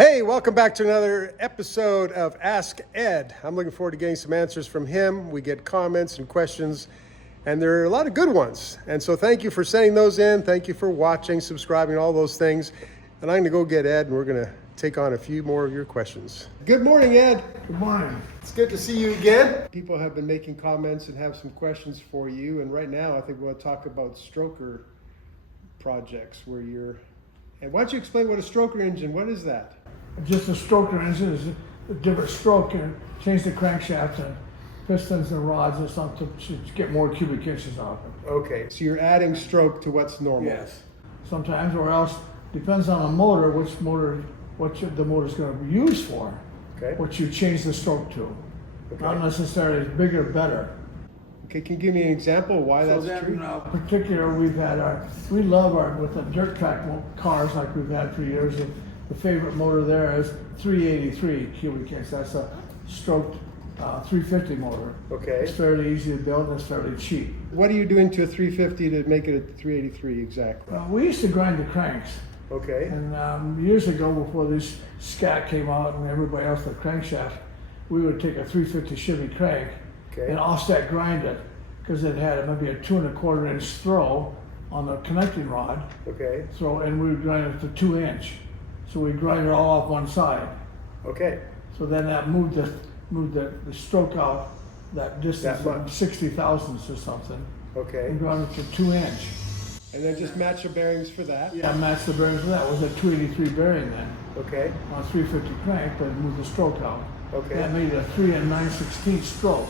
Hey, welcome back to another episode of Ask Ed. I'm looking forward to getting some answers from him. We get comments and questions, and there are a lot of good ones. And so thank you for sending those in. Thank you for watching, subscribing, all those things. And I'm going to go get Ed, and we're going to take on a few more of your questions. Good morning, Ed. Good morning. It's good to see you again. People have been making comments and have some questions for you. And right now, I think we want to talk about stroker projects where you're... And why don't you explain what a stroker engine, what is that? Just a stroker engine is a different stroke and change the crankshaft and pistons and rods or something to get more cubic inches out of it. Okay, so you're adding stroke to what's normal. Yes. Sometimes, or else depends on the motor, the motor's going to be used for. Okay. What you change the stroke to. Okay. Not necessarily bigger, better. Okay, can you give me an example of why that's true? In particular, we love with the dirt track cars like we've had for years. The favorite motor there is 383 cubic inch. That's a stroked 350 motor. Okay. It's fairly easy to build and it's fairly cheap. What are you doing to a 350 to make it a 383 exactly? We used to grind the cranks. Okay. And years ago, before this scat came out and everybody else, the crankshaft, we would take a 350 Chevy crank and offset grind it because it had maybe a 2 1/4 inch throw on the connecting rod. Okay. And we would grind it to 2 inch. So we grind it all off one side. Okay. So then that moved the stroke out that distance, That much. 60 thousandths or something. Okay. And ground it to 2 inch. And then just match the bearings for that? Yeah, match the bearings for that. It was a 283 bearing then. Okay. On a 350 crank, but it moved the stroke out. Okay. That made it a 3 9/16 stroke.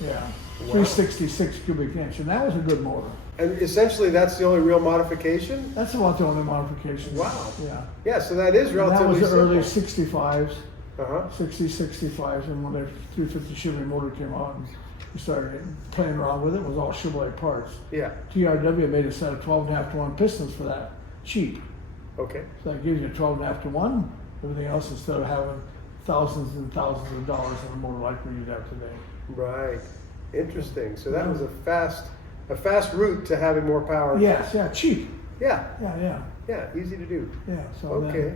Yeah. Wow. 366 cubic inch, and that was a good motor. And essentially that's the only real modification? That's about the only modification. Wow. Yeah. Yeah, so that is And relatively that was the early simple. 65s. Uh-huh. 65s, and when the 350 Chevy motor came out and we started playing around with it, it was all Chevrolet parts. Yeah. TRW made a set of 12.5 to 1 pistons for that, cheap. Okay. So that gives you 12.5 to 1. Everything else, instead of having thousands and thousands of dollars in a motor like we have today. Right. Interesting. So that was a fast route to having more power. Yes, yeah, cheap. Yeah. Yeah, Easy to do. yeah. So Okay.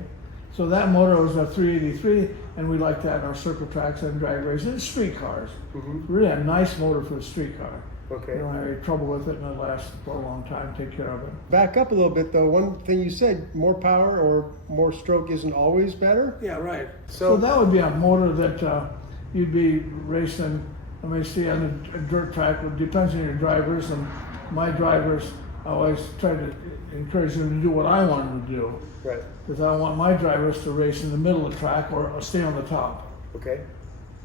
So that motor was a 383, and we like that in our circle tracks and drag races and street cars. Mm-hmm. Really a nice motor for a street car. Okay. You don't have any trouble with it, and it lasts for a long time. Take care of it. Back up a little bit though. One thing you said, more power or more stroke isn't always better. Yeah, right. So So that would be a motor that you'd be racing. Let me see, on a dirt track. It depends on your drivers, and my drivers, I always try to encourage them to do what I want them to do. Right. Because I want my drivers to race in the middle of the track or stay on the top. Okay.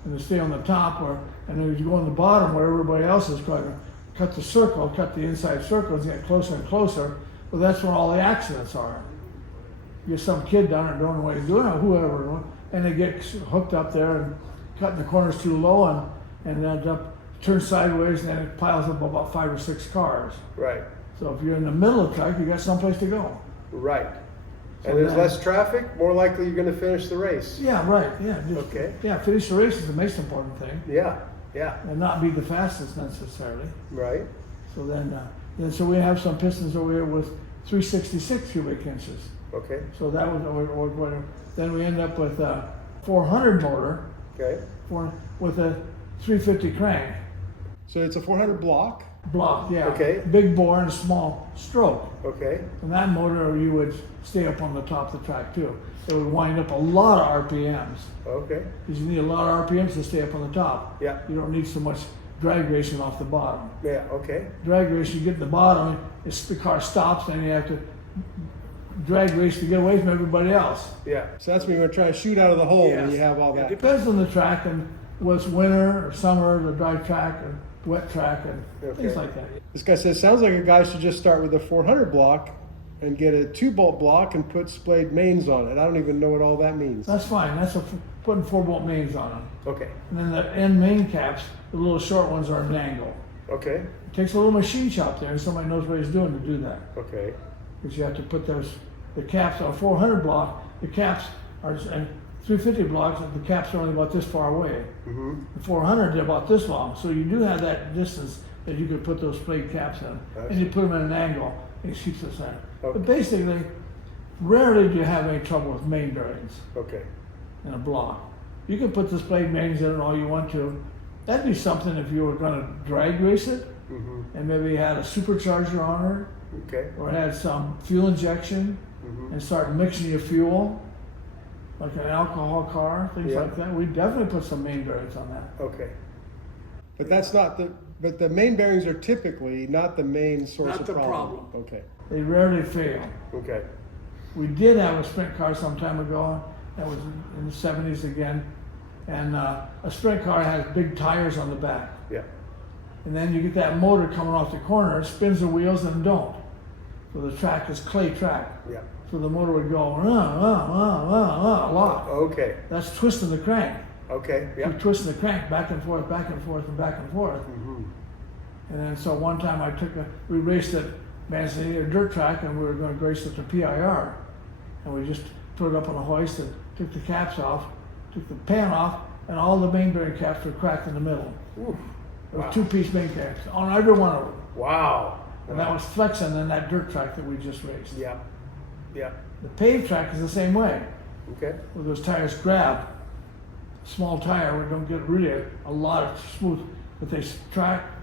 And to stay on the top, and then you go on the bottom where everybody else is going to cut the circle, cut the inside circles, and get closer and closer. Well, that's where all the accidents are. You get some kid down there don't know what he's doing, or whoever, and they get hooked up there and cutting the corners too low and end up turn sideways, and then it piles up about 5 or 6 cars. Right. So if you're in the middle of the track, you got someplace to go. Right. So And there's then- less traffic, more likely you're going to finish the race. Yeah, right. Yeah. Okay. Yeah, finish the race is the most important thing, Yeah. and not be the fastest necessarily. Right. So so we have some pistons over here with 366 cubic inches. Okay. So that was then we end up with a 400 motor Okay. with a 350 crank So it's a 400 block. block. Yeah. Okay. Big bore and a small stroke. Okay. And that motor, you would stay up on the top of the track too. It would wind up a lot of RPMs. Okay. Because you need a lot of RPMs to stay up on the top. Yeah. You don't need so much drag racing off the bottom. Yeah. Okay. Drag race, you get to the bottom, the car stops, and you have to drag race to get away from everybody else. Yeah. So that's when you're going to try to shoot out of the hole when you have all It that. depends on the track and whether it's winter or summer, the dry track or wet track and things like that. This guy says, sounds like a guy should just start with a 400 block and get a 2-bolt block and put splayed mains on it. I don't even know what all that means. That's fine. That's putting 4-bolt mains on them. Okay. And then the end main caps, the little short ones are an angle. Okay. It takes a little machine shop there, and somebody knows what he's doing to do that. Okay. Because you have to put the caps on a 400 block, the caps are, and 350 blocks, the caps are only about this far away. Mm-hmm. The 400 they're about this long, so you do have that distance that you could put those splayed caps in, and you put them at an angle, and it keeps us in. Okay. But basically, Rarely do you have any trouble with main bearings Okay. in a block. You can put the splayed bearings in it all you want to. That'd be something if you were going to drag race it, Mm-hmm. and maybe you had a supercharger on it, Okay. or had some fuel injection, Mm-hmm. and start mixing your fuel, like an alcohol car, things Yeah. like that. We definitely put some main bearings on that. Okay. But that's not the. But the main bearings are typically not the main source Not of the problem. problem. Okay. They rarely fail. Okay. We did have a sprint car some time ago. That was in the 70s again. And a sprint car has big tires on the back. Yeah. And then you get that motor coming off the corner, it spins the wheels and don't. So the track is clay track. Yeah. So the motor would go a lot. Okay. That's twisting the crank. Okay. Yeah. Keep twisting the crank back and forth, back and forth, and back and forth. Mm-hmm. And then so one time we raced at Manzanita dirt track, and we were going to race it to PIR. And we just put it up on a hoist and took the caps off, took the pan off, and all the main bearing caps were cracked in the middle. Oof. There Wow. was 2-piece main caps on every one of them. Wow. And that was flexing in that dirt track that we just raced. Yeah. Yeah. The paved track is the same way, Okay. where those tires grab. Small tire, we don't get really a lot of smooth, but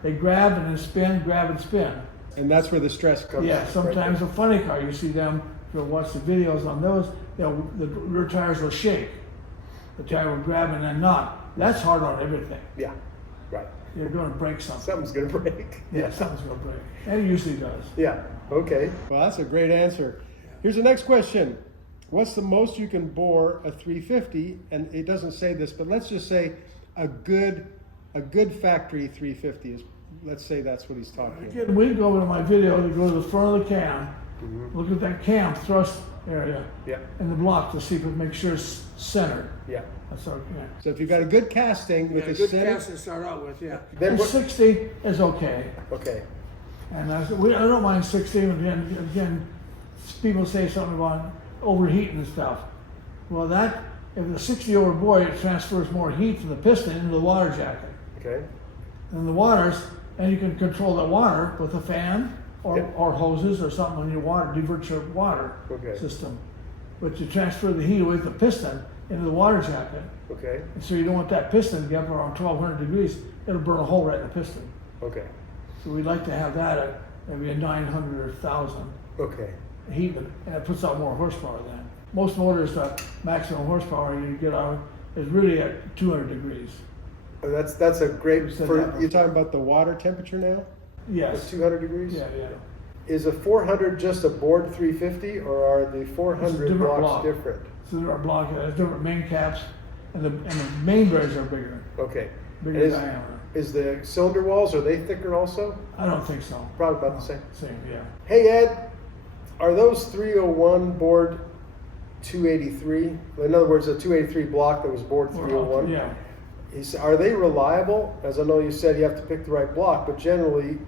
they grab and then spin, grab and spin. And that's where the stress comes. Yeah, sometimes a funny car, you see them, if you watch the videos on those, the rear tires will shake. The tire will grab and then not. That's hard on everything. Yeah. Right. You're going to break something. Something's gonna break. Yeah, something's going to break. And it usually does. Yeah. Okay. Well, that's a great answer. Here's the next question. What's the most you can bore a 350? And it doesn't say this, but let's just say a good factory 350 is. Let's say that's what he's talking about. Again, we go to my video to go to the front of the cam, Mm-hmm. look at that cam thrust area Yeah. in the block to see if it makes sure it's centered. Yeah. That's our yeah. So if you've got a good casting with a center, to start out with, yeah. Then And what- 60 is okay. okay. And I don't mind 60. Again, people say something about overheating and stuff. Well, if the 60 overboard, it transfers more heat from the piston into the water jacket. Okay. And the waters, and you can control the water with a fan or, Yep. or hoses or something on your water, divert your water Okay. system. But you transfer the heat away from the piston into the water jacket. Okay. And so you don't want that piston to get up around 1200 degrees. It'll burn a hole right in the piston. Okay. So we'd like to have that at maybe a 900 or 1000 Okay. heat, and it puts out more horsepower then. Most motors, the maximum horsepower you get out is really at 200 degrees. Oh, that's a great. said For, that you're talking about the water temperature now? It's Yes. 200 degrees. Yeah, yeah. Is a 400 just a board 350, or are the 400 different blocks block. different? So there are block, different main caps, and the main bearings are bigger, Okay. bigger Is- diameter. Is the cylinder walls, are they thicker also? I don't think so. Probably about the same. Same, yeah. Hey Ed, are those 301 board 283? In other words, a 283 block that was board 301? Yeah. Are they reliable? As I know you said you have to pick the right block, but generally,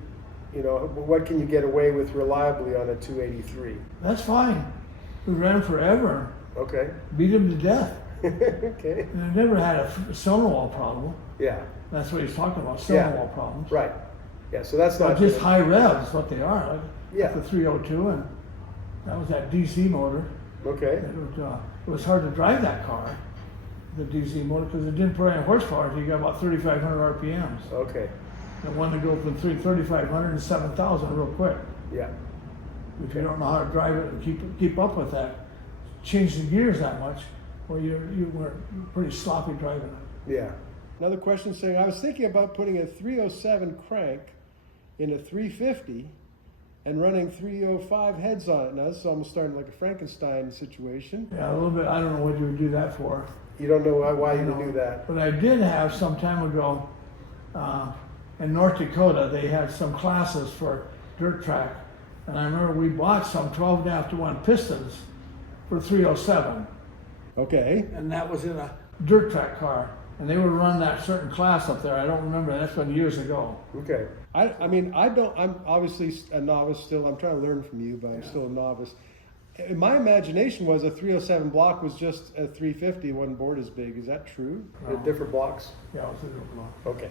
what can you get away with reliably on a 283? That's fine. We ran forever, Okay. beat them to death. Okay. And I never had a cylinder wall problem. Yeah. That's what he's talking about, cylinder Yeah. wall problems. Right. Yeah. So that's But not just good. high revs, what they are. Like Yeah. The 302, and that was that DC motor. Okay. It was hard to drive that car, the DC motor, because it didn't put any horsepower until you got about 3,500 RPMs. Okay. It wanted to go from 3,500 to 7,000 real quick. Yeah. If you don't know how to drive it and keep up with that, changing gears that much, well, you were pretty sloppy driving it. Yeah. Another question saying, I was thinking about putting a 307 crank in a 350 and running 305 heads on it. Now this is almost starting like a Frankenstein situation. Yeah, a little bit. I don't know what you would do that for. You don't know why you would know. do that. But I did have some time ago in North Dakota, they had some classes for dirt track. And I remember we bought some 12.5-to-1 pistons for 307. Okay. And that was in a dirt track car. And they would run that certain class up there. I don't remember. That's been years ago. Okay. I'm obviously a novice still. I'm trying to learn from you, but I'm still a novice. My imagination was a 307 block was just a 350, wasn't board as big. Is that true? No. Different blocks? Yeah, it was a different block. Okay.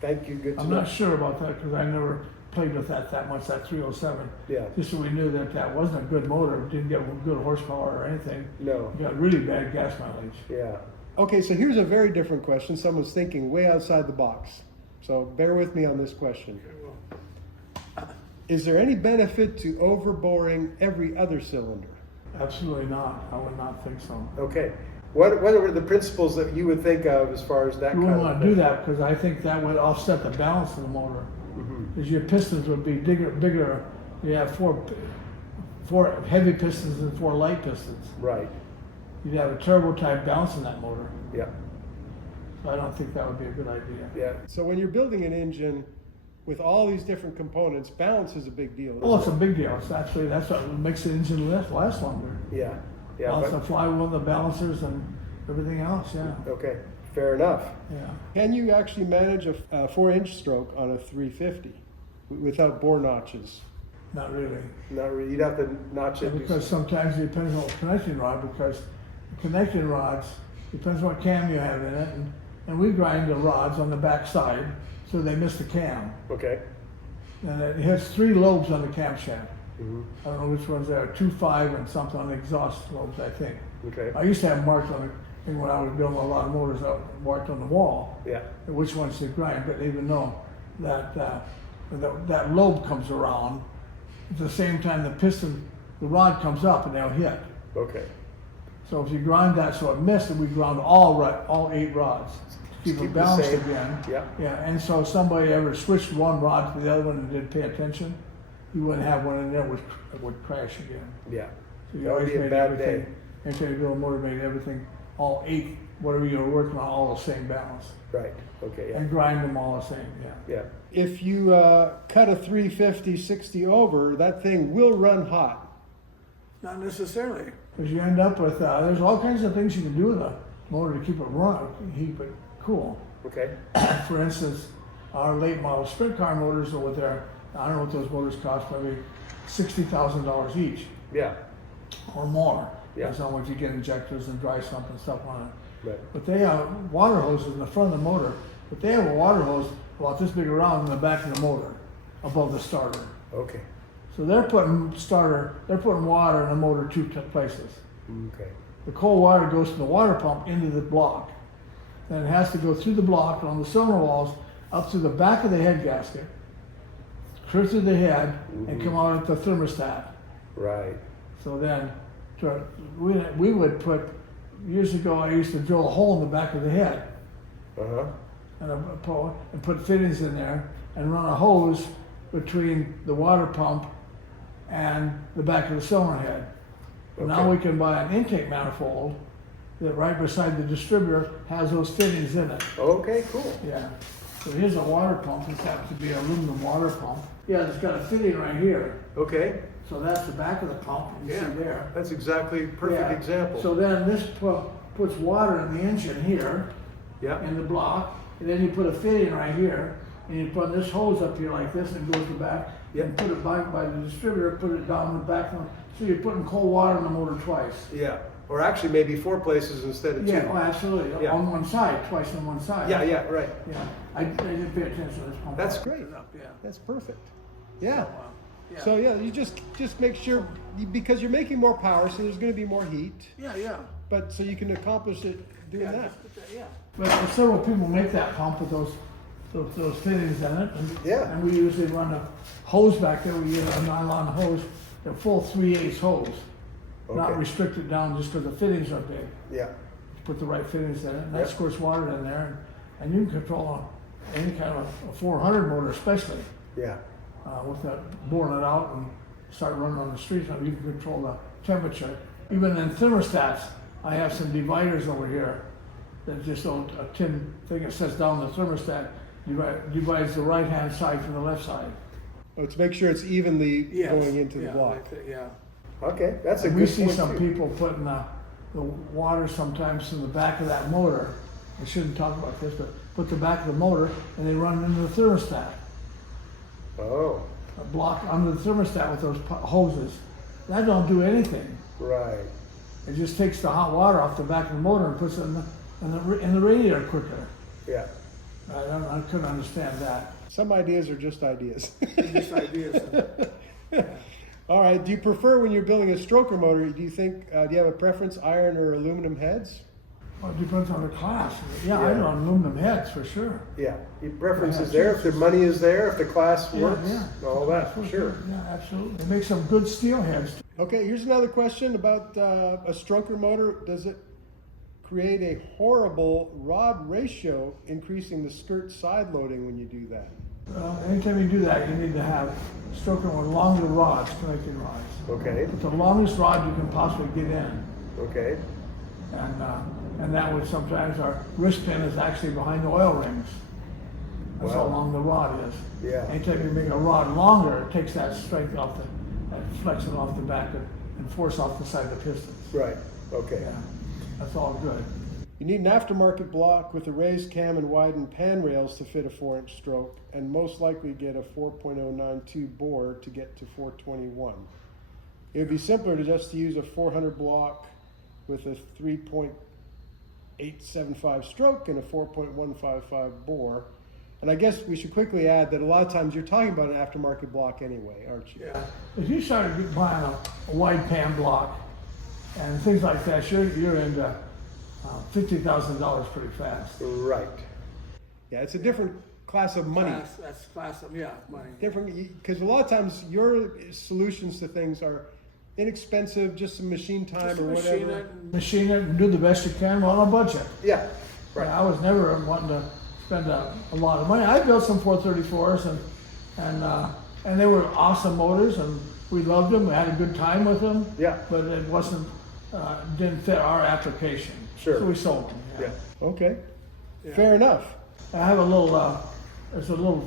Thank you. Good to I'm know. not sure about that because I never played with that much, that 307. Yeah. Just so we knew that that wasn't a good motor, didn't get good horsepower or anything. No. You got really bad gas mileage. Yeah. Okay, so here's a very different question. Someone's thinking way outside the box. So bear with me on this question. Is there any benefit to overboring every other cylinder? Absolutely not. I would not think so. Okay. What are the principles that you would think of as far as that You kind wouldn't of want to do that because I think that would offset the balance of the motor. Because your pistons would be bigger. You have four heavy pistons and 4 light pistons. Right. You'd have a turbo type balance in that motor. Yeah. So I don't think that would be a good idea. Yeah. So when you're building an engine with all these different components, balance is a big deal. Oh, it's a big deal. It's actually, that's what makes the engine last longer. Yeah. Yeah. Balance the flywheel, the balancers, and everything else. Yeah. Okay. Fair enough. Yeah. Can you actually manage a 4-inch stroke on a 350 without bore notches? Not really. Not really. You'd have to notch it. Because sometimes it depends on the connecting rod. Because the connecting rods depends what cam you have in it, and we grind the rods on the back side so they miss the cam. Okay. And it has 3 lobes on the camshaft. Mm-hmm. I don't know which ones there are, 2, 5, and something on the exhaust lobes, I think. Okay. I used to have marked on the, and when I was building a lot of motors, marked on the wall, Yeah. which ones to grind, but even know that that lobe comes around at the same time the rod comes up and they'll hit. Okay. So if you grind that so it missed, and we ground all 8 rods to keep Keep it the balanced same. again. Yeah. Yeah, and so if somebody ever switched one rod to the other one and didn't pay attention, you wouldn't have one in there that would crash again. Yeah. So you That would always be a made bad everything, day. anytime you build a motor, made everything, all 8, whatever you were working on, all the same balance. Right. Okay. Yeah. And grind them all the same, yeah. Yeah. If you cut a 350 60 over, that thing will run hot. Not necessarily. Because you end up with, there's all kinds of things you can do with a motor to keep it running, keep it cool. Okay. For instance, our late model sprint car motors over there, I don't know what those motors cost, maybe $60,000 each Yeah. or more. Yeah. That's how much you get injectors and dry sump and stuff on it. Right. But they have water hoses in the front of the motor, but they have a water hose about this big around in the back of the motor, above the starter. Okay. So they're putting water in the motor 2 places. Okay. The cold water goes from the water pump into the block. Then it has to go through the block on the cylinder walls, up to the back of the head gasket, clear through the head, and come out at the thermostat. Right. So then, we would put, years ago I used to drill a hole in the back of the head Uh-huh. and put fittings in there and run a hose between the water pump and the back of the cylinder head. Now Okay. we can buy an intake manifold that right beside the distributor has those fittings in it. Okay, cool. Yeah. So here's a water pump. This happens to be an aluminum water pump. Yeah, it's got a fitting right here. Okay. So that's the back of the pump. You see there. That's exactly perfect Yeah. example. So then this puts water in the engine here Yeah. in the block, and then you put a fitting right here, and you put this hose up here like this and goes to the back, Yeah. and put it by the distributor, put it down the back one. So you're putting cold water in the motor twice. Yeah. Or actually maybe 4 places instead of 2. Yeah, oh, absolutely. Yeah. On one side, twice on one side. Yeah, yeah, right. Yeah. I didn't pay attention to this pump. That's great. Yeah. That's perfect. Yeah. Yeah. So yeah, you just make sure, because you're making more power, so there's going to be more heat. Yeah, yeah. But so you can accomplish it doing Yeah, that. just put that, yeah. But several people make that pump with those fittings in it. And, Yeah. And we usually run a hose back there. We use a nylon hose, a full 3/8 hose. Not Okay. restricted down just because the fittings are big. Yeah. Put the right fittings in it, and that Yep. squirts water in there. And you can control any kind of a 400 motor especially. Yeah. With that, boring it out and start running on the streets, and you can control the temperature. Even in thermostats, I have some dividers over here that just a tin thing that sets down the thermostat, divides the right-hand side from the left side. Oh, to make sure it's evenly going into the Yeah, block. like that, yeah. Okay, that's a And good we see point some too. people putting the water sometimes in the back of that motor. I shouldn't talk about this, but put the back of the motor and they run into the thermostat. Oh, A block under the thermostat with those hoses. That don't do anything. right. It just takes the hot water off the back of the motor and puts it in the radiator quicker. Yeah. I couldn't understand that. Some ideas are just ideas. Just ideas. All right. Do you prefer when you're building a stroker motor? Do you think? Do you have a preference, iron or aluminum heads? Well, it depends on the class. Yeah, I know aluminum heads for sure. Yeah. Your preference is there. If the money is there, if the class works, all that for sure. Yeah, absolutely. They make some good steel heads. Okay. Here's another question about a stroker motor. Does it create a horrible rod ratio, increasing the skirt side loading when you do that? Anytime you do that, you need to have stroker with longer rods, connecting rods. Okay. It's the longest rod you can possibly get in. Okay. And that would sometimes, our wrist pin is actually behind the oil rings. That's how long the rod is. Yeah. Anytime you make a rod longer, it takes that strength off that flexion off the back and force off the side of the pistons. Right. Okay. Yeah, that's all good. You need an aftermarket block with a raised cam and widened pan rails to fit a 4-inch stroke, and most likely get a 4.092 bore to get to 421. It would be simpler to just use a 400 block with a 3.875 stroke and a 4.155 bore. And I guess we should quickly add that a lot of times you're talking about an aftermarket block anyway, aren't you? Yeah. If you started buying a wide pan block and things like that, you're into $50,000 pretty fast. Right. Yeah, it's a different class of money. That's class of, money. Different, because a lot of times your solutions to things are inexpensive, just some machine time Just or whatever. Machine it and do the best you can on a budget. Yeah, right. I was never wanting to spend a lot of money. I built some 434s and they were awesome motors and we loved them. We had a good time with them. Yeah. But it didn't fit our application. Sure. So we sold them. Yeah. Okay. Yeah. Fair enough. I have a little, there's a little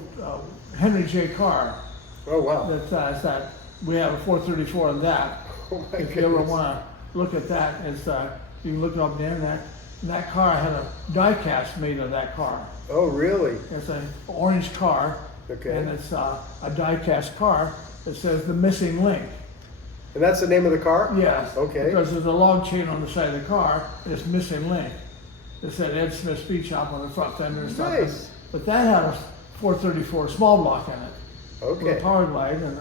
Henry J. car. Oh wow. That we have a 434 on that. Oh my If you ever want to look at that, you can look it up on the internet. And that car, I had a die cast made of that car. Oh really? It's an orange car. Okay. And it's a die cast car that says the missing link. And that's the name of the car? Yes. Okay. Because there's a log chain on the side of the car, and it's missing link. It said Ed Smith Speed Shop on the front fender and stuff. Nice. But that had a 434 small block in it. Okay. With a power glide and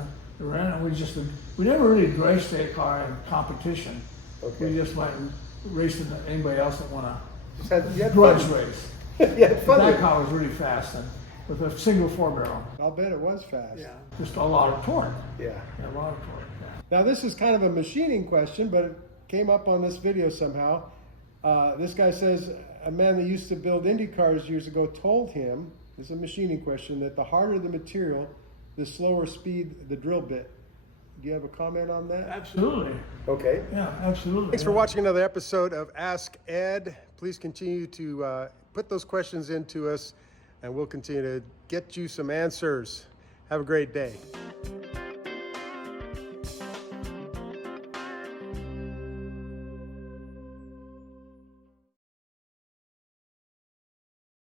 we never really raced that car in competition. Okay. We just went and raced into anybody else that want You to had grudge fun. race. You had fun. That car was really fast and with a single 4-barrel. I'll bet it was fast. Yeah. Just a lot of torque. Yeah. Yeah, a lot of torque. Now this is kind of a machining question, but it came up on this video somehow. This guy says a man that used to build Indy cars years ago told him, this is a machining question, that the harder the material, the slower speed the drill bit. Do you have a comment on that? Absolutely. Okay. Yeah, absolutely. Thanks for watching another episode of Ask Ed. Please continue to put those questions into us and we'll continue to get you some answers. Have a great day.